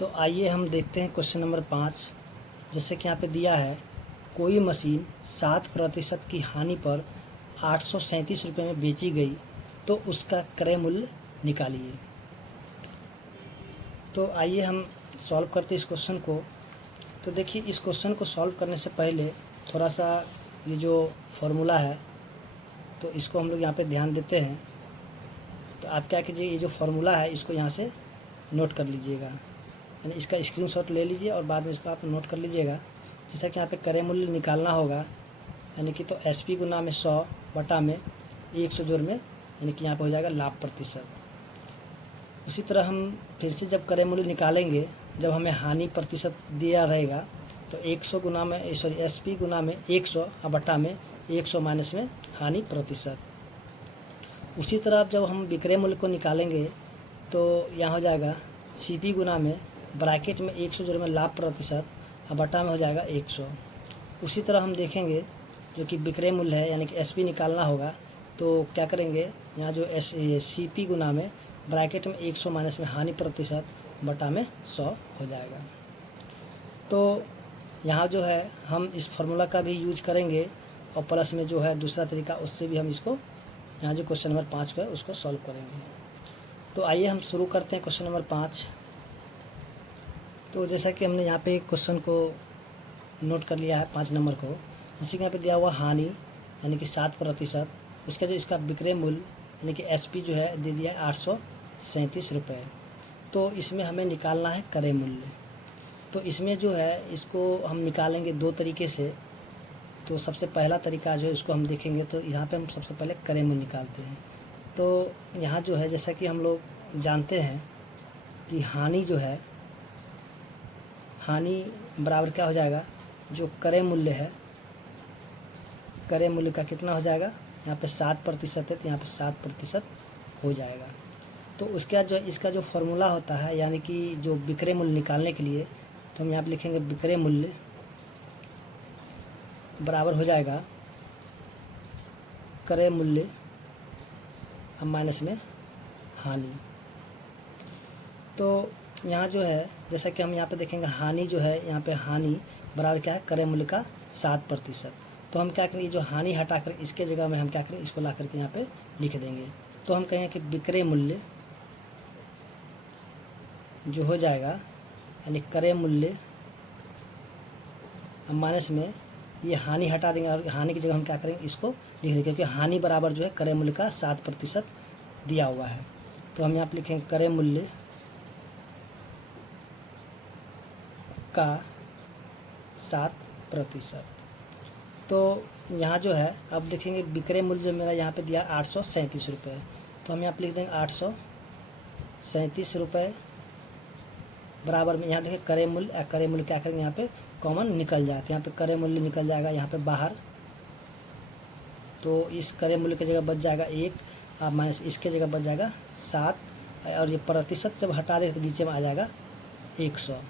तो आइए हम देखते हैं क्वेश्चन नंबर 5। जैसे कि यहाँ पे दिया है, कोई मशीन 7% की हानि पर 837 रुपये में बेची गई तो उसका क्रय मूल्य निकालिए। तो आइए हम सॉल्व करते हैं इस क्वेश्चन को। तो देखिए, इस क्वेश्चन को सॉल्व करने से पहले थोड़ा सा ये जो फॉर्मूला है तो इसको हम लोग यहाँ पे ध्यान देते हैं। तो आप क्या कीजिए, ये जो फॉर्मूला है इसको यहाँ से नोट कर लीजिएगा, यानी इसका स्क्रीनशॉट ले लीजिए और बाद में इसको आप नोट कर लीजिएगा। जैसा कि यहाँ पे क्रय मूल्य निकालना होगा, यानी कि तो SP गुना में 100 बटा में 100 जोड़ में, यानी कि यहाँ पे हो जाएगा लाभ प्रतिशत। उसी तरह हम फिर से जब क्रय मूल्य निकालेंगे, जब हमें हानि प्रतिशत दिया रहेगा तो 100 गुना में SP गुना में 100 बटा में 100 माइनस में हानि प्रतिशत। उसी तरह जब हम विक्रय मूल्य को निकालेंगे तो यहाँ हो जाएगा CP गुना में ब्रैकेट में 100 जोड़ में लाभ प्रतिशत बटा में हो जाएगा 100। उसी तरह हम देखेंगे जो कि विक्रय मूल्य है, यानी कि SP निकालना होगा, तो क्या करेंगे, यहाँ जो CP गुना में ब्रैकेट में 100 माइनस में हानि प्रतिशत बटा में 100 हो जाएगा। तो यहाँ जो है हम इस फार्मूला का भी यूज करेंगे और प्लस में जो है दूसरा तरीका, उससे भी हम इसको यहाँ जो क्वेश्चन नंबर 5 को है उसको सॉल्व करेंगे। तो आइए हम शुरू करते हैं क्वेश्चन नंबर 5। तो जैसा कि हमने यहाँ पे क्वेश्चन को नोट कर लिया है 5 नंबर को, जैसे कि यहाँ पे दिया हुआ हानि यानी कि 7%, उसका जो इसका विक्रय मूल्य यानी कि SP जो है दे दिया है 837 रुपये। तो इसमें हमें निकालना है क्रय मूल्य। तो इसमें जो है इसको हम निकालेंगे 2 तरीके से। तो सबसे पहला तरीका जो इसको हम देखेंगे, तो यहाँ पे हम सबसे पहले क्रय मूल्य निकालते हैं। तो यहाँ जो है जैसा कि हम लोग जानते हैं कि हानि जो है, हानि बराबर क्या हो जाएगा, जो क्रय मूल्य है, क्रय मूल्य का कितना हो जाएगा, यहाँ पे 7% है तो यहाँ पे 7% हो जाएगा। तो उसके बाद जो इसका जो फॉर्मूला होता है, यानी कि जो विक्रय मूल्य निकालने के लिए, तो हम यहाँ पे लिखेंगे विक्रय मूल्य बराबर हो जाएगा क्रय मूल्य माइनस में हानि। तो यहाँ जो है जैसा कि हम यहाँ पे देखेंगे, हानि जो है, यहाँ पे हानि बराबर क्या है, क्रय मूल्य का 7%। तो हम क्या करेंगे, जो हानि हटा कर इसके जगह में हम क्या करेंगे, इसको ला करके यहाँ पे लिख देंगे। तो हम कहेंगे कि विक्रय मूल्य जो हो जाएगा, यानी क्रय मूल्य माइनस में ये हानि हटा देंगे और हानि की जगह हम क्या करेंगे, इसको लिख देंगे, क्योंकि हानि बराबर जो है क्रय मूल्य का 7% दिया हुआ है। तो हम यहाँ पे लिखेंगे क्रय मूल्य का 7%। तो यहाँ जो है अब देखेंगे विक्रय मूल्य जो मेरा यहाँ पे दिया 837 रुपये, तो हम यहाँ पे लिख देंगे 837 रुपये बराबर में, यहाँ देखिए क्रय मूल्य, क्रय मूल्य क्या करेंगे, यहाँ पे कॉमन निकल जाता है, यहाँ पे क्रय मूल्य निकल जाएगा यहाँ पे बाहर। तो इस क्रय मूल्य की जगह बच जाएगा 1 और माइनस इसके जगह बच जाएगा 7, और ये प्रतिशत जब हटा दें तो नीचे में आ जाएगा 100।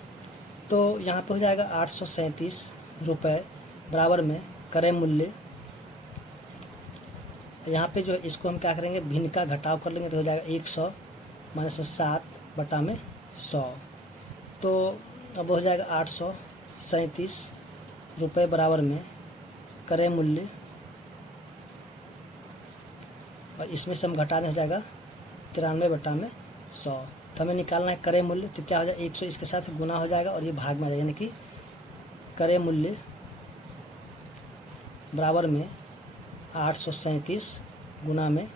तो यहाँ पे हो जाएगा 837 रुपये बराबर में क्रय मूल्य। यहाँ पे जो है इसको हम क्या करेंगे, भिन्न का घटाव कर लेंगे तो हो जाएगा 100 माइनस में 7 बटा में 100। तो अब हो जाएगा 837 रुपये बराबर में क्रय मूल्य, और इसमें से हम घटा दें हो जाएगा 93 बटा में 100। तो हमें निकालना है क्रय मूल्य। तो क्या हो जाएगा, 100 इसके साथ गुना हो जाएगा और ये भाग में आ जाएगा, यानी कि क्रय मूल्य बराबर में 837 गुना में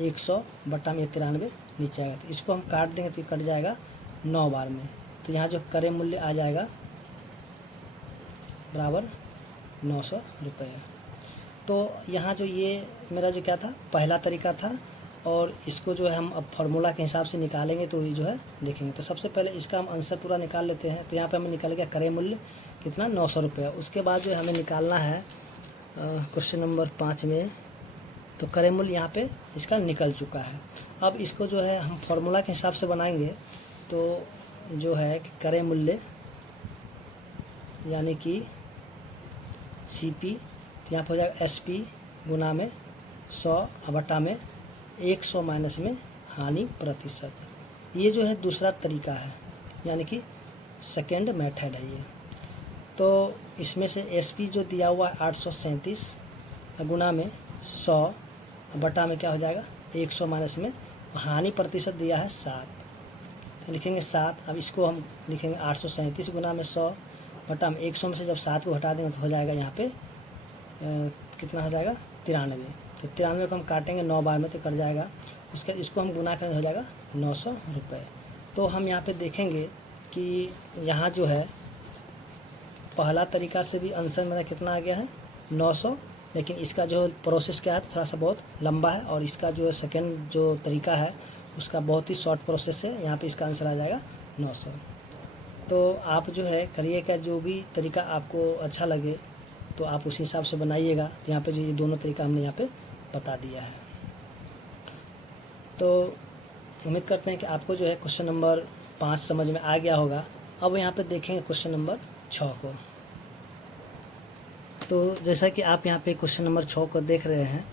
100 बटा में 93 नीचे आएगा। तो इसको हम काट देंगे तो कट जाएगा 9 बार में। तो यहाँ जो क्रय मूल्य आ जाएगा बराबर 900 रुपये। तो यहाँ जो ये मेरा जो क्या था, पहला तरीका था, और इसको जो है हम अब फार्मूला के हिसाब से निकालेंगे तो ये जो है देखेंगे। तो सबसे पहले इसका हम आंसर पूरा निकाल लेते हैं। तो यहाँ पे हमें निकल गया क्रय मूल्य कितना, 900 रुपये। उसके बाद जो हमें निकालना है क्वेश्चन नंबर 5 में, तो क्रय मूल्य यहाँ पे इसका निकल चुका है। अब इसको जो है हम फार्मूला के हिसाब से बनाएंगे। तो जो है क्रय मूल्य यानी कि CP, तो यहाँ पर हो जाएगा SP गुना में 100 बटा में 100 माइनस में हानि प्रतिशत। ये जो है दूसरा तरीका है, यानी कि सेकेंड मेथड है ये। तो इसमें से एसपी जो दिया हुआ है 837 गुना में 100 बटा में क्या हो जाएगा 100 माइनस में हानि प्रतिशत दिया है 7, तो लिखेंगे 7। अब इसको हम लिखेंगे 837 गुना में 100 बटा में 100 में से जब 7 को हटा देंगे तो हो जाएगा यहाँ पे कितना हो जाएगा 93। तो 93 को हम काटेंगे 9 बार में तो कट जाएगा, उसके इसको हम गुना करेंगे हो जाएगा 900 रुपये। तो हम यहाँ पे देखेंगे कि यहाँ जो है पहला तरीका से भी आंसर मेरा कितना आ गया है 900, लेकिन इसका जो प्रोसेस क्या है थोड़ा सा बहुत लंबा है, और इसका जो सेकंड जो तरीका है उसका बहुत ही शॉर्ट प्रोसेस है। यहाँ पे इसका आंसर आ जाएगा 900। तो आप जो है करिएगा, जो भी तरीका आपको अच्छा लगे तो आप उसी हिसाब से बनाइएगा। तो यहाँ पे जो ये दोनों तरीका हमने यहाँ पे बता दिया है। तो उम्मीद करते हैं कि आपको जो है क्वेश्चन नंबर 5 समझ में आ गया होगा। अब यहाँ पे देखेंगे क्वेश्चन नंबर 6 को। तो जैसा कि आप यहाँ पे क्वेश्चन नंबर 6 को देख रहे हैं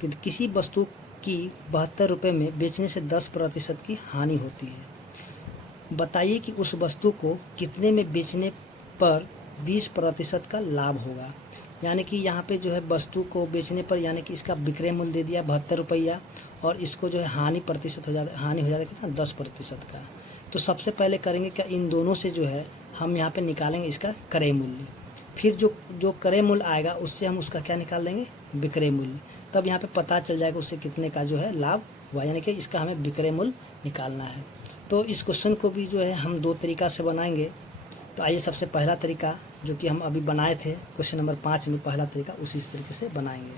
कि किसी वस्तु की 72 रुपये में बेचने से 10% की हानि होती है। बताइए कि उस वस्तु को कितने में बेचने पर 20% का लाभ होगा। यानी कि यहाँ पे जो है वस्तु को बेचने पर यानी कि इसका विक्रय मूल्य दे दिया 72 रुपया, और इसको जो है हानि हो जाता कितना 10% का। तो सबसे पहले करेंगे क्या, इन दोनों से जो है हम यहाँ पे निकालेंगे इसका क्रय मूल्य। फिर जो क्रय मूल्य आएगा उससे हम उसका क्या निकाल देंगे विक्रय मूल्य। तब यहाँ पे पता चल जाएगा उससे कितने का जो है लाभ हुआ, यानी कि इसका हमें विक्रय मूल्य निकालना है। तो इस क्वेश्चन को भी जो है हम 2 तरीका से बनाएंगे। तो आइए सबसे पहला तरीका जो कि हम अभी बनाए थे क्वेश्चन नंबर 5 में, पहला तरीका उसी तरीके से बनाएंगे।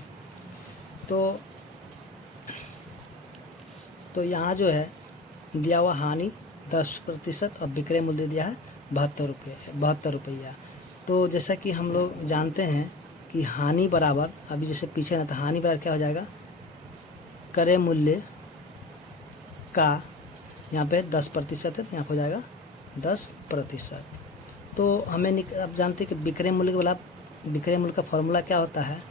तो यहाँ जो है दिया हुआ हानि 10% और विक्रय मूल्य दिया है 72 रुपया। तो जैसा कि हम लोग जानते हैं कि हानि बराबर, अभी जैसे पीछे ना था, हानि बराबर क्या हो जाएगा क्रय मूल्य का यहाँ पे 10% है, तो यहाँ हो जाएगा 10%। तो हमें अब जानते हैं कि विक्रय मूल्य का फॉर्मूला क्या होता है।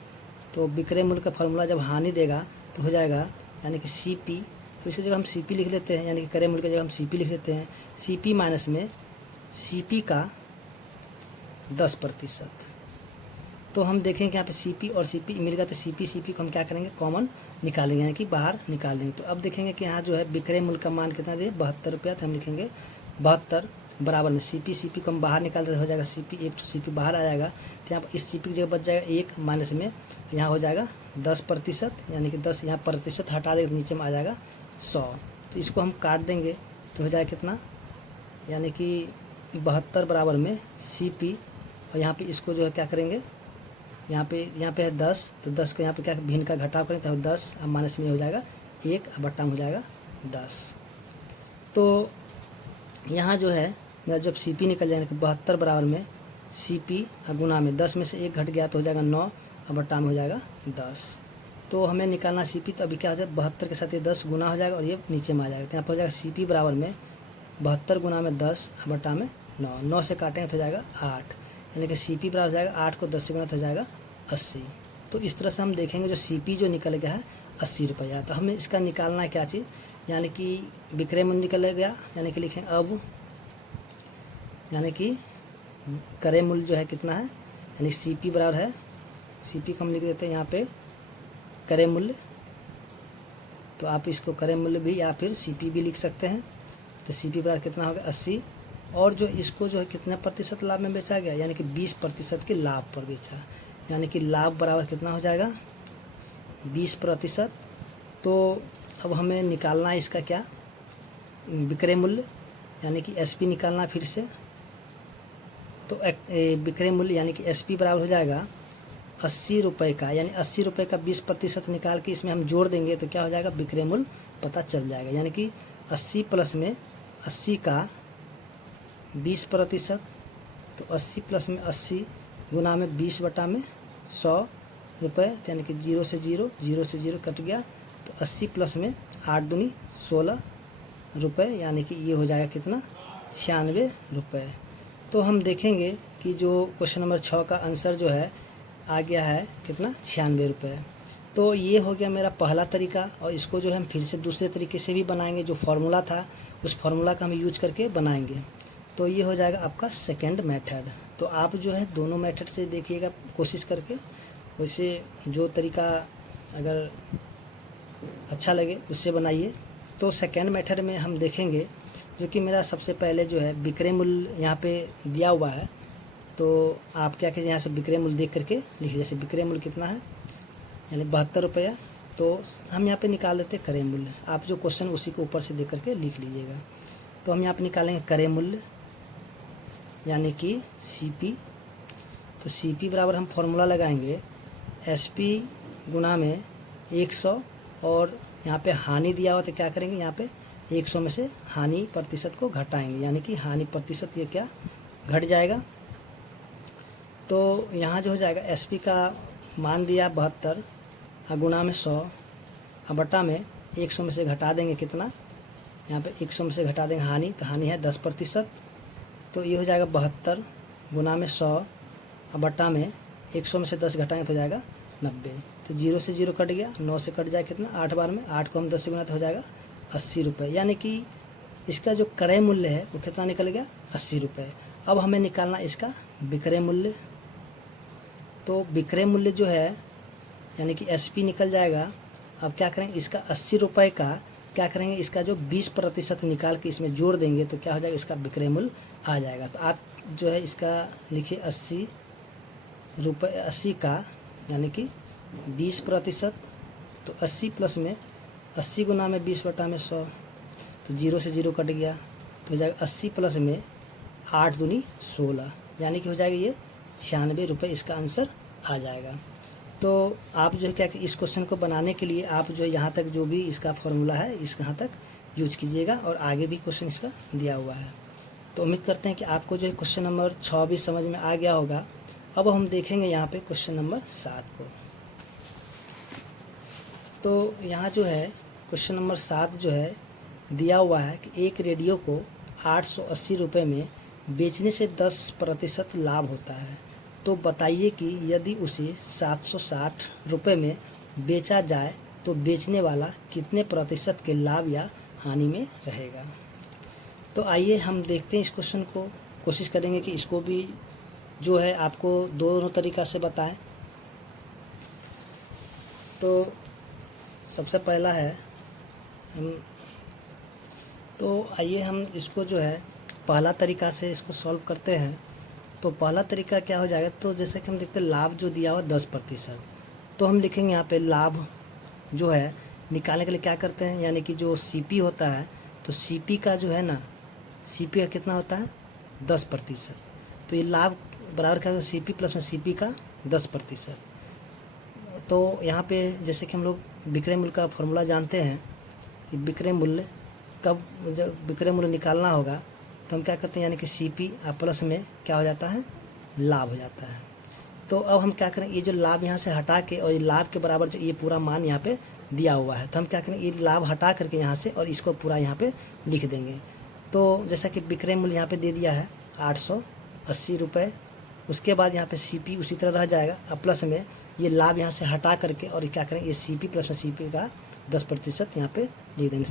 तो विक्रय मूल्य का फॉर्मूला जब हानि देगा तो हो जाएगा यानी कि CP, तो इसकी जगह हम CP लिख लेते हैं, यानी कि क्रय मूल्य की जगह हम CP लिख लेते हैं। CP माइनस में CP का 10%। तो हम देखेंगे कि यहाँ पे CP और CP मिल गया, तो CP को हम क्या करेंगे कॉमन निकालेंगे, यानी कि बाहर निकाल देंगे। तो अब देखेंगे कि यहाँ जो है विक्रय मूल्य का मान कितना दे 72 रुपया, तो हम लिखेंगे 72 बराबर में CP को हम बाहर निकाल रहे, हो जाएगा CP, एक CP बाहर आ जाएगा। तो यहाँ पर इस CP की जगह बच जाएगा 1 माइनस में यहाँ हो जाएगा 10%, यानी कि 10 यहाँ प्रतिशत हटा देंगे तो नीचे में आ जाएगा 100। तो इसको हम काट देंगे तो हो जाएगा कितना, यानी कि 72 बराबर में CP, और यहाँ पे इसको जो है क्या करेंगे, यहाँ पे है 10, तो 10 को यहाँ पे क्या भिन्न का घटाव करें तो 10 अब माइनस में हो जाएगा 1, अब बट्टा में हो जाएगा 10। तो यहाँ जो है मेरा जब CP निकल जाएगा कि 72 बराबर में CP गुना में 10 में से 1 घट गया तो हो जाएगा 9, अब बट्टा में हो जाएगा 10। तो हमें निकालना CP, तो अभी क्या हो जाएगा 72 के साथ ये 10 गुना हो जाएगा और ये नीचे में आ जाएगा। तो यहाँ पर हो जाएगा CP बराबर में 72 गुना में 10 बटा में 9 से काटेंगे तो हो जाएगा 8, यानी कि CP बराबर हो जाएगा 8 को 10 से गुना तो हो जाएगा 80। तो इस तरह से हम देखेंगे जो CP जो निकल गया है 80 रुपया। तो हमें इसका निकालना है क्या चीज़, यानी कि विक्रय मूल्य निकल गया, यानी कि लिखें अब, यानी कि क्रय मूल्य जो है कितना है, यानी CP बराबर है, CP को हम लिख देते हैं यहाँ पे क्रय मूल्य। तो आप इसको क्रय मूल्य भी या फिर CP भी लिख सकते हैं। तो CP बराबर कितना होगा 80, और जो इसको जो है कितना प्रतिशत लाभ में बेचा गया, यानी कि 20% के लाभ पर बेचा, यानी कि लाभ बराबर कितना हो जाएगा 20%। तो अब हमें निकालना है इसका क्या विक्रय मूल्य, यानी कि SP निकालना फिर से। तो विक्रय मूल्य यानी कि SP बराबर हो जाएगा 80 रुपये का, यानी 80 रुपये का 20% निकाल के इसमें हम जोड़ देंगे तो क्या हो जाएगा विक्रय मूल्य पता चल जाएगा। यानी कि 80 प्लस में 80 का 20%, तो 80 प्लस में 80 गुना में 20 बटा में 100 रुपये, यानी कि 0 से 0 कट गया। तो 80 प्लस में 8 दूनी 16 रुपये, यानी कि ये हो जाएगा कितना 96 रुपये। तो हम देखेंगे कि जो क्वेश्चन नंबर 6 का आंसर जो है आ गया है कितना 96 रुपये। तो ये हो गया मेरा पहला तरीका, और इसको जो है हम फिर से दूसरे तरीके से भी बनाएंगे। जो फार्मूला था उस फार्मूला का हम यूज करके बनाएंगे। तो ये हो जाएगा आपका सेकंड मेथड। तो आप जो है दोनों मेथड से देखिएगा कोशिश करके, वैसे जो तरीका अगर अच्छा लगे उससे बनाइए। तो सेकंड मेथड में हम देखेंगे, जो कि मेरा सबसे पहले जो है विक्रय मूल्य यहाँ पे दिया हुआ है। तो आप क्या कीजिए, यहाँ से विक्रय मूल्य देख करके लिखिए। जैसे विक्रय मूल्य कितना है, यानी 72 रुपया, तो हम यहाँ पे निकाल लेते हैं क्रय मूल्य। आप जो क्वेश्चन उसी को ऊपर से देख करके लिख लीजिएगा। तो हम यहाँ पे निकालेंगे क्रय मूल्य यानी कि CP। तो CP बराबर हम फॉर्मूला लगाएंगे SP गुना में 100, और यहाँ पे हानि दिया हुआ तो क्या करेंगे, यहाँ पे 100 में से हानि प्रतिशत को घटाएंगे, यानी कि हानि प्रतिशत ये क्या घट जाएगा। तो यहाँ जो हो जाएगा SP का मान दिया 72 गुना में 100 बटा में 100 में से घटा देंगे कितना, यहाँ पे 100 में से घटा देंगे हानि, तो हानि है 10%। तो ये हो जाएगा 72 गुना में 100 बटा में 100 में से 10 घटाएंगे तो हो जाएगा 90। तो 0 से 0 कट गया, 9 से कट जाएगा कितना, 8 बार में 8 को हम 10 से गुना तो हो जाएगा 80 रुपये। यानी कि इसका जो क्रय मूल्य है वो कितना निकल गया, 80 रुपये। अब हमें निकालना इसका विक्रय मूल्य। तो विक्रय मूल्य जो है यानी कि SP निकल जाएगा। अब क्या करेंगे, इसका 80 रुपये का क्या करेंगे, इसका जो 20% निकाल के इसमें जोड़ देंगे तो क्या हो जाएगा, इसका विक्रय मूल्य आ जाएगा। तो आप जो है इसका लिखिए 80 रुपये, 80 का यानी कि 20%। तो 80 प्लस में 80 गुना में 20 बटा में 100, तो 0 से 0 कट गया तो हो जाएगा 80 प्लस में 8 दूनी 16, यानी कि हो जाएगा ये 96 रुपये, इसका आंसर आ जाएगा। तो आप जो है क्या कि इस क्वेश्चन को बनाने के लिए आप जो यहाँ तक जो भी इसका फॉर्मूला है इस यहाँ तक यूज कीजिएगा, और आगे भी क्वेश्चन इसका दिया हुआ है। तो उम्मीद करते हैं कि आपको जो है क्वेश्चन नंबर 6 भी समझ में आ गया होगा। अब हम देखेंगे यहाँ पे क्वेश्चन नंबर 7 को। तो यहाँ जो है क्वेश्चन नंबर 7 जो है दिया हुआ है कि एक रेडियो को 880 रुपये में बेचने से 10% लाभ होता है। तो बताइए कि यदि उसे 760 रुपये में बेचा जाए तो बेचने वाला कितने प्रतिशत के लाभ या हानि में रहेगा। तो आइए हम देखते हैं इस क्वेश्चन को, कोशिश करेंगे कि इसको भी जो है आपको दोनों तरीक़ा से बताएं। तो सबसे पहला है आइए हम इसको जो है पहला तरीक़ा से इसको सॉल्व करते हैं। तो पहला तरीका क्या हो जाएगा, तो जैसे कि हम देखते हैं लाभ जो दिया हुआ 10%, तो हम लिखेंगे यहाँ पे लाभ जो है निकालने के लिए क्या करते हैं, यानी कि जो CP होता है तो CP का जो है ना, CP का कितना होता है 10%। तो ये लाभ बराबर क्या होगा, CP प्लस में CP का 10%। तो यहाँ पे जैसे कि हम लोग विक्रय मूल्य का फॉर्मूला जानते हैं कि विक्रय मूल्य कब जब विक्रय मूल्य निकालना होगा तो हम क्या करते हैं, यानी कि CP प्लस में क्या हो जाता है, लाभ हो जाता है। तो अब हम क्या करें, ये जो लाभ यहाँ से हटा के और ये लाभ के बराबर जो ये पूरा मान यहाँ पे दिया हुआ है, तो हम क्या करें, ये लाभ हटा करके यहाँ से और इसको पूरा यहाँ पे लिख देंगे। तो जैसा कि विक्रय मूल्य यहाँ पे दे दिया है 880 रुपये, उसके बाद यहाँ पे CP उसी तरह रह जाएगा, अब प्लस में ये लाभ यहाँ से हटा करके और क्या करें, ये CP प्लस में CP का 10% यहाँ पे लिख देंगे।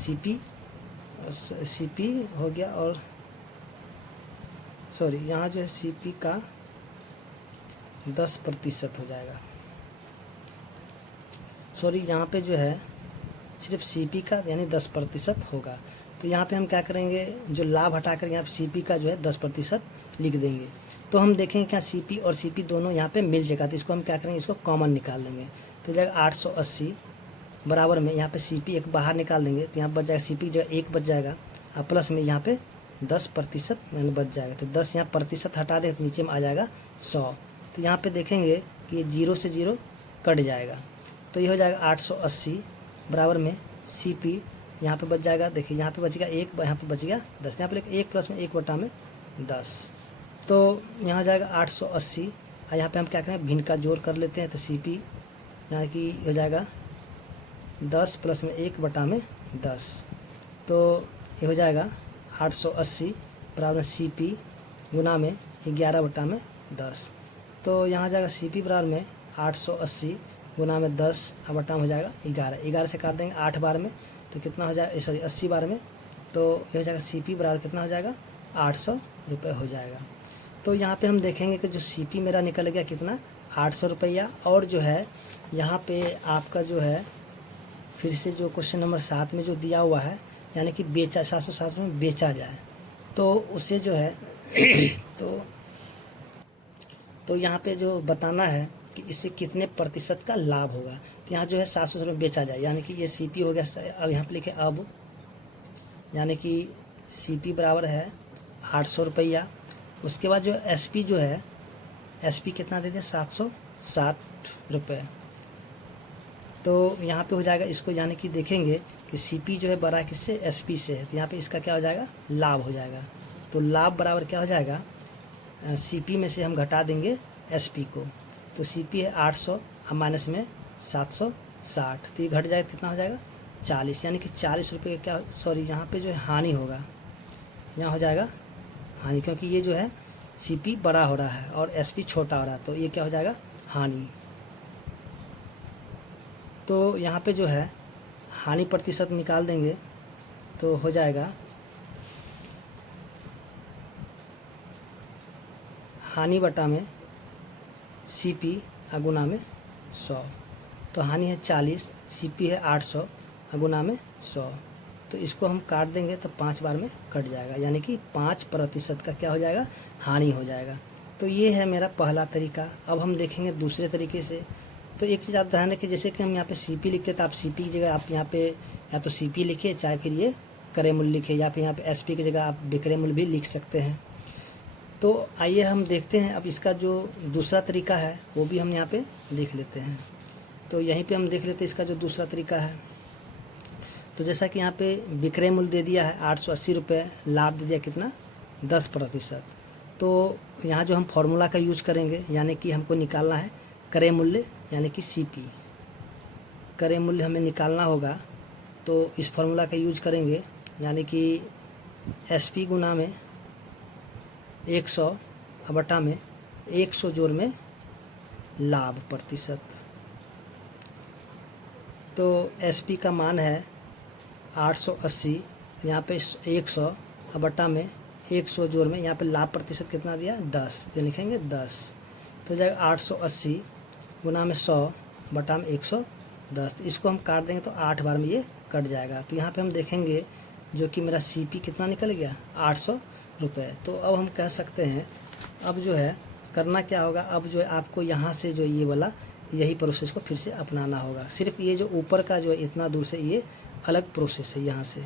CP हो गया, और सॉरी यहाँ जो है CP का 10% हो जाएगा। सॉरी यहाँ पे जो है सिर्फ CP का यानी 10% होगा। तो यहाँ पे हम क्या करेंगे, जो लाभ हटाकर यहाँ पे CP का जो है 10% लिख देंगे। तो हम देखेंगे क्या CP और CP दोनों यहाँ पे मिल जाएगा, तो इसको हम क्या करेंगे, इसको कॉमन निकाल देंगे। तो जाएगा 880 बराबर में यहाँ पे CP एक बाहर निकाल देंगे, तो यहाँ बच जाएगा CP जगह 1 बच जाएगा, और प्लस में यहाँ पे 10% मैंने बच जाएगा। तो 10 यहाँ प्रतिशत हटा दे तो नीचे में आ जाएगा 100। तो यहाँ पे देखेंगे कि 0 से 0 कट जाएगा, तो ये हो जाएगा 880 बराबर में CP यहाँ पे बच जाएगा, देखिए यहाँ पे बचेगा 1, यहाँ पे बचेगा 10, यहाँ पे 1 प्लस में 1 बटा में 10। तो यहाँ जाएगा 880, और यहाँ पे हम क्या करें, भिन्न का जोड़ कर लेते हैं। तो CP यहाँ की हो जाएगा 10 प्लस में 1 बटा में 10, तो ये हो जाएगा 880 बराबर CP गुना में 11 बटा में 10। तो यहाँ जाएगा CP बराबर में 880 गुना में 10 बटा में हो जाएगा 11, 11 से काट देंगे 8 बार में, तो कितना हो जाएगा, सॉरी 80 बार में, तो ये हो जाएगा CP बराबर कितना हो जाएगा 800 रुपये हो जाएगा। तो यहाँ पे हम देखेंगे कि जो CP मेरा निकल गया कितना 800 रुपया, और जो है यहाँ पे आपका जो है फिर से जो क्वेश्चन नंबर 7 में जो दिया हुआ है, यानी कि बेचा 707 में बेचा जाए, तो उसे जो है तो यहाँ पे जो बताना है कि इससे कितने प्रतिशत का लाभ होगा। तो यहाँ जो है 700 में बेचा जाए, यानी कि ये CP हो गया। अब यहाँ पे लिखे अब, यानी कि CP बराबर है 800 रुपया। उसके बाद जो SP जो है, SP कितना दे दिया 760 रुपये। तो यहाँ पे हो जाएगा इसको, यानी कि देखेंगे कि CP जो है बड़ा है किससे, SP से है, तो यहाँ पे इसका क्या हो जाएगा, लाभ हो जाएगा। तो लाभ बराबर क्या हो जाएगा, CP में से हम घटा देंगे SP को, तो CP है 800 और माइनस में 760, तो ये घट जाएगा, कितना हो जाएगा 40, यानी कि 40 रुपये का क्या, सॉरी यहाँ पे जो है हानि होगा, यहाँ हो जाएगा हानि, क्योंकि ये जो है CP बड़ा हो रहा है और SP छोटा हो रहा है, तो ये क्या हो जाएगा हानि। तो यहाँ पे जो है हानि प्रतिशत निकाल देंगे तो हो जाएगा हानि बटा में CP गुना में 100। तो हानि है 40, CP है 800 गुना में 100, तो इसको हम काट देंगे तो 5 बार में कट जाएगा, यानी कि 5% का क्या हो जाएगा, हानि हो जाएगा। तो ये है मेरा पहला तरीका। अब हम देखेंगे दूसरे तरीके से। तो एक चीज़ आप ध्यान रखिए, जैसे कि हम यहाँ पे CP लिखते तो आप CP की जगह आप यहाँ पे या तो CP लिखिए, चाहे फिर ये क्रय मूल्य लिखिए, या फिर यहाँ पे SP की जगह आप विक्रय मूल्य भी लिख सकते हैं। तो आइए हम देखते हैं अब इसका जो दूसरा तरीका है वो भी हम यहाँ पे देख लेते हैं। तो यहीं पे हम देख लेते हैं इसका जो दूसरा तरीका है। तो जैसा कि यहाँ पे विक्रय मूल्य दे दिया है 880 रुपये, लाभ दे दिया कितना 10%। तो यहाँ जो हम फॉर्मूला का यूज करेंगे, यानी कि हमको निकालना है क्रय मूल्य, यानी कि CP क्रय मूल्य हमें निकालना होगा। तो इस फॉर्मूला का यूज करेंगे, यानी कि SP गुना में 100 बटा में 100 जोड़ में लाभ प्रतिशत। तो SP का मान है 880, यहाँ पे 100 बटा में 100 जोड़ में, यहाँ पे लाभ प्रतिशत कितना दिया 10, तो लिखेंगे 10, तो जाएगा 880 गुना में 100 बटा में 110। तो इसको हम काट देंगे तो 8 बार में ये कट जाएगा। तो यहाँ पे हम देखेंगे जो कि मेरा CP कितना निकल गया 800 रुपये। तो अब हम कह सकते हैं, अब जो है करना क्या होगा, अब जो है आपको यहाँ से जो ये वाला यही प्रोसेस को फिर से अपनाना होगा। सिर्फ ये जो ऊपर का जो है इतना दूर से ये अलग प्रोसेस है। यहाँ से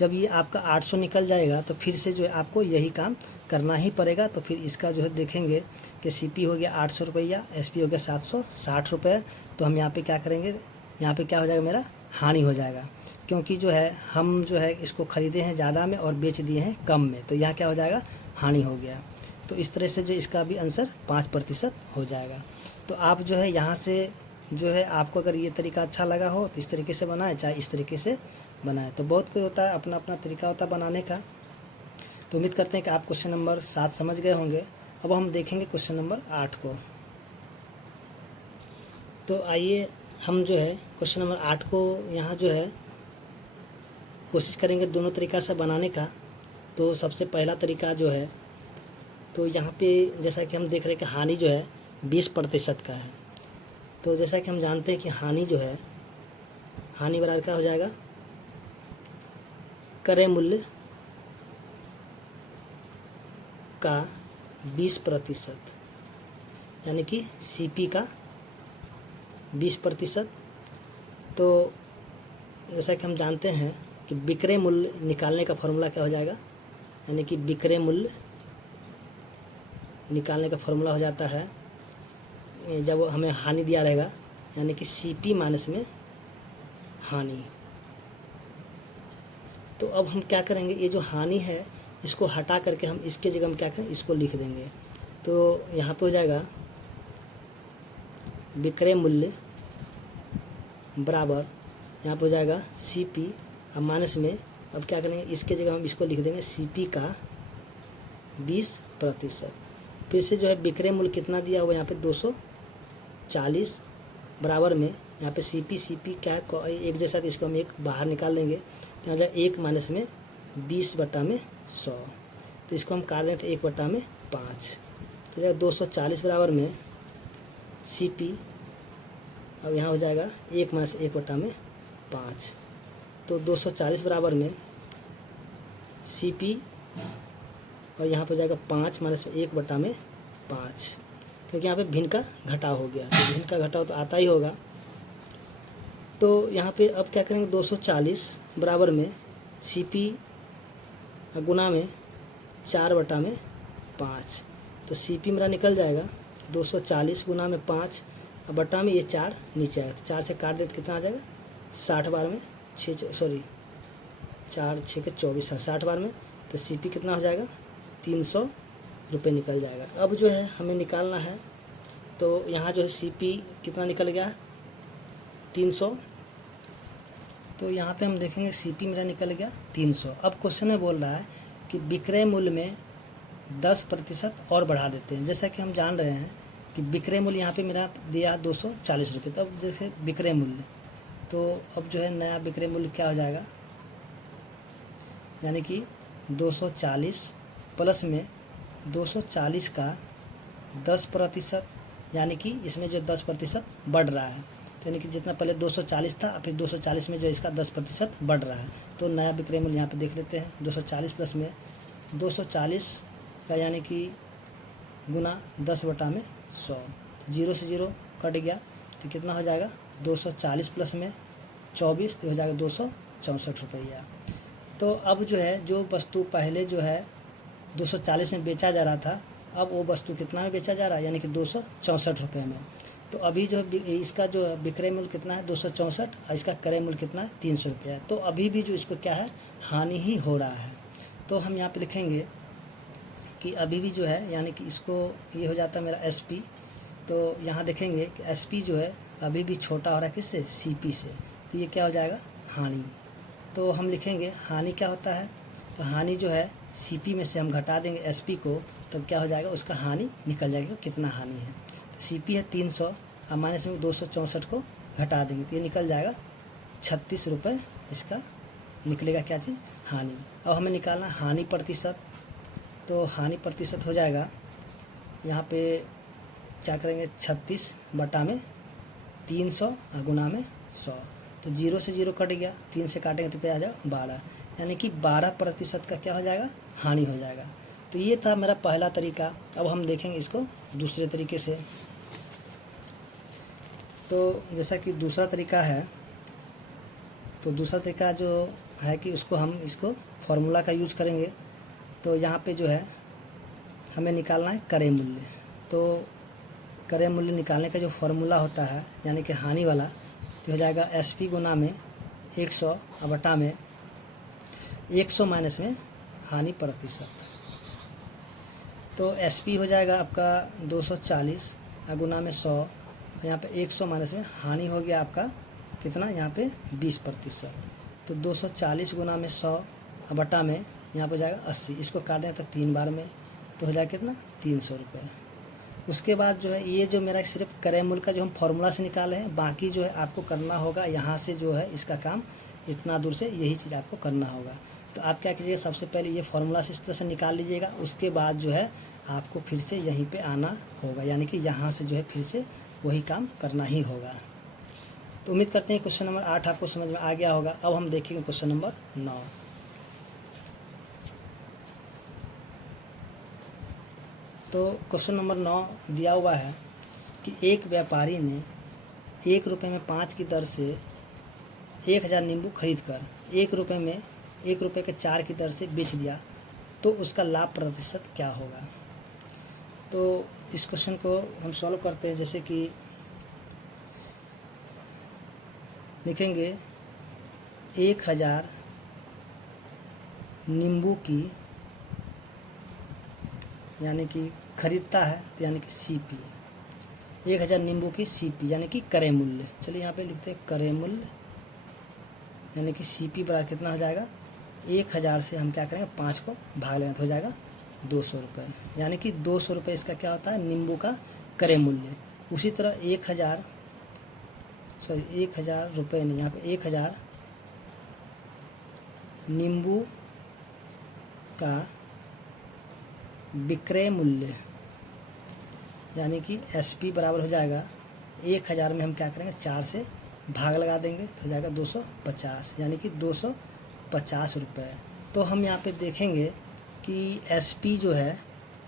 जब ये आपका 800 निकल जाएगा तो फिर से जो है आपको यही काम करना ही पड़ेगा। तो फिर इसका जो है देखेंगे कि CP हो गया 800 रुपया, SP हो गया 760 रुपये। तो हम यहाँ पे क्या करेंगे, यहाँ पे क्या हो जाएगा, मेरा हानि हो जाएगा, क्योंकि जो है हम जो है इसको ख़रीदे हैं ज़्यादा में और बेच दिए हैं कम में, तो यहाँ क्या हो जाएगा हानि हो गया। तो इस तरह से जो इसका भी आंसर 5% हो जाएगा। तो आप जो है यहाँ से जो है आपको अगर ये तरीका अच्छा लगा हो तो इस तरीके से बनाएं, चाहे इस तरीके से बनाएं। तो बहुत कोई होता है, अपना अपना तरीका होता है बनाने का। तो उम्मीद करते हैं कि आप क्वेश्चन नंबर 7 समझ गए होंगे। अब हम देखेंगे क्वेश्चन नंबर 8 को। तो आइए हम जो है क्वेश्चन नंबर 8 को यहाँ जो है कोशिश करेंगे दोनों तरीका से बनाने का। तो सबसे पहला तरीका जो है, तो यहाँ पे जैसा कि हम देख रहे हैं कि हानि जो है 20% का है। तो जैसा कि हम जानते हैं कि हानि जो है, हानि बराबर क्या हो जाएगा, क्रय मूल्य का 20%, यानी कि CP का 20%। तो जैसा कि हम जानते हैं कि विक्रय मूल्य निकालने का फॉर्मूला क्या हो जाएगा, यानी कि विक्रय मूल्य निकालने का फॉर्मूला हो जाता है, जब हमें हानि दिया रहेगा, यानी कि CP माइनस में हानि। तो अब हम क्या करेंगे, ये जो हानि है इसको हटा करके हम इसके जगह हम क्या करें, इसको लिख देंगे। तो यहाँ पे हो जाएगा विक्रय मूल्य बराबर, यहाँ पे हो जाएगा CP अब माइनस में, अब क्या करेंगे इसके जगह हम इसको लिख देंगे CP का 20%। फिर से जो है विक्रय मूल्य कितना दिया हुआ यहाँ पे 240 बराबर में, यहाँ पे CP क्या है एक जैसा, इसको हम एक बाहर निकाल देंगे। तो यहाँ जाए 1 माइनस में 20 बटा में 100। तो इसको हम काट दें तो 1/5, तो जाएगा 240 बराबर में CP, अब यहाँ हो जाएगा 1 माइनस 1/5, तो 240 बराबर में CP और यहाँ पर जाएगा 5 माइनस 1/5, क्योंकि यहाँ पे भिन्न का घटाव हो गया, तो भिन्न का घटाव तो आता ही होगा। तो यहाँ पे अब क्या करेंगे, 240 बराबर में CP गुना में 4/5, तो CP मेरा निकल जाएगा 240 गुना में 5 और बटा में ये 4 नीचे आएगा, तो 4 से काट देते कितना आ जाएगा, 60 बार में 4 6 के 24, 60 बार में, तो CP कितना हो जाएगा, 300 रुपये निकल जाएगा। अब जो है हमें निकालना है, तो यहाँ जो है CP कितना निकल गया, 300, तो यहाँ पे हम देखेंगे CP मेरा निकल गया 300। अब क्वेश्चन में बोल रहा है कि विक्रय मूल्य में 10% और बढ़ा देते हैं। जैसा कि हम जान रहे हैं कि विक्रय मूल्य यहाँ पे मेरा दिया 240 रुपये, तब देखें विक्रय मूल्य, तो अब जो है नया विक्रय मूल्य क्या हो जाएगा, यानी कि 240 प्लस में 240 का 10%, यानी कि इसमें जो 10% बढ़ रहा है, तो यानी कि जितना पहले 240 था फिर 240 में जो इसका 10% बढ़ रहा है, तो नया विक्रय मूल्य यहाँ पे देख लेते हैं। 240 प्लस में 240 का यानी कि गुना 10/100, 0 से 0 कट गया, तो कितना हो जाएगा, 240 प्लस में 24, तो हो जाएगा 264 रुपया। तो अब जो है जो वस्तु पहले जो है 240 में बेचा जा रहा था, अब वो वस्तु कितना में बेचा जा रहा है, यानी कि 264 रुपये में। तो अभी जो इसका जो विक्रय मूल्य कितना है, 264, और इसका क्रय मूल्य कितना है, 300 रुपया है। तो अभी भी जो इसको क्या है, हानि ही हो रहा है। तो हम यहाँ पे लिखेंगे कि अभी भी जो है, यानी कि इसको ये हो जाता है मेरा SP, तो यहाँ देखेंगे कि SP जो है अभी भी छोटा हो रहा है किससे, CP से, तो ये क्या हो जाएगा, हानि। तो हम लिखेंगे हानि क्या होता है, तो हानि जो है CP में से हम घटा देंगे SP को, तब क्या हो जाएगा, उसका हानि निकल जाएगा, कितना हानि है। तो CP है 300 और माइनस में 264 को घटा देंगे, तो ये निकल जाएगा 36 रुपये, इसका निकलेगा क्या चीज़, हानि। अब हमें निकालना हानि प्रतिशत, तो हानि प्रतिशत हो जाएगा, यहाँ पे क्या करेंगे, 36 बटा में 300 और गुना में 100, तो 0 से 0 कट गया, 3 से काटेंगे तो क्या आ जाएगा, 12, यानी कि 12% का क्या हो जाएगा, हानि हो जाएगा। तो ये था मेरा पहला तरीका। अब हम देखेंगे इसको दूसरे तरीके से। तो जैसा कि दूसरा तरीका है, तो दूसरा तरीका जो है कि उसको हम इसको फार्मूला का यूज करेंगे। तो यहाँ पे जो है हमें निकालना है क्रय मूल्य। तो क्रय मूल्य निकालने का जो फार्मूला होता है, यानी कि हानि वाला, तो हो जाएगा SP गुना में 100 और बटा में 100 माइनस में हानि प्रतिशत। तो SP हो जाएगा आपका 240 और गुना में 100, यहाँ पे 100 माइनस में हानि हो गया आपका कितना, यहाँ पे 20%। तो 240 गुना में 100 और बटा में यहाँ पे जाएगा 80, इसको काट दें तो 3 बार में, तो हो जाएगा कितना, 300 रुपये। उसके बाद जो है ये जो मेरा सिर्फ क्रय मूल्य का जो हम फार्मूला से निकाले हैं, बाकी जो है आपको करना होगा यहाँ से जो है इसका काम, इतना दूर से यही चीज़ आपको करना होगा। तो आप क्या कीजिएगा, सबसे पहले ये फार्मूला से इस तरह से निकाल लीजिएगा, उसके बाद जो है आपको फिर से यहीं पे आना होगा, यानी कि यहाँ से जो है फिर से वही काम करना ही होगा। तो उम्मीद करते हैं क्वेश्चन नंबर 8 आपको समझ में आ गया होगा। अब हम देखेंगे क्वेश्चन नंबर 9। तो क्वेश्चन नंबर 9 दिया हुआ है कि एक व्यापारी ने 1 रुपये में 5 की दर से 1000 नींबू खरीद कर 1 रुपये में 1 रुपये के 4 की दर से बेच दिया, तो उसका लाभ प्रतिशत क्या होगा। तो इस क्वेश्चन को हम सॉल्व करते हैं। जैसे कि लिखेंगे 1000 नींबू की, यानी कि खरीदता है, यानी कि CP, 1000 नींबू की CP यानी कि क्रय मूल्य। चलिए यहाँ पे लिखते हैं क्रय मूल्य, यानी कि CP बराबर कितना हो जाएगा, 1000 से हम क्या करेंगे, 5 को भाग लेंगे तो हो जाएगा 200 रुपये, यानी कि 200 रुपये इसका क्या होता है, नींबू का क्रय मूल्य। उसी तरह 1000 रुपये नहीं, यहाँ पे 1000 नींबू का विक्रय मूल्य यानी कि SP बराबर हो जाएगा 1000 में हम क्या करेंगे 4 से भाग लगा देंगे तो हो जाएगा 250 यानी कि 250 रुपये। तो हम यहाँ पे देखेंगे कि SP जो है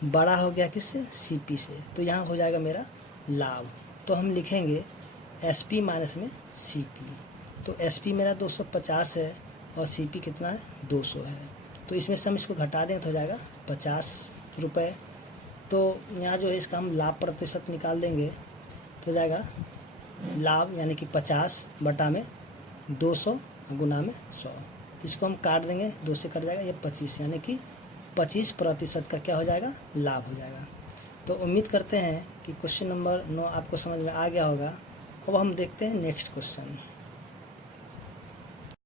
बड़ा हो गया किससे CP से, तो यहाँ हो जाएगा मेरा लाभ। तो हम लिखेंगे SP माइनस में CP। तो SP मेरा 250 है और CP कितना है 200 है, तो इसमें से हम इसको घटा दें तो हो जाएगा 50 रुपये। तो यहाँ जो है इसका हम लाभ प्रतिशत निकाल देंगे तो हो जाएगा लाभ यानी कि 50 बटा में 200 गुना में 100। इसको हम काट देंगे, 2 से कट जाएगा, ये 25 यानी कि 25% का क्या हो जाएगा लाभ हो जाएगा। तो उम्मीद करते हैं कि क्वेश्चन नंबर 9 आपको समझ में आ गया होगा। अब हम देखते हैं नेक्स्ट क्वेश्चन।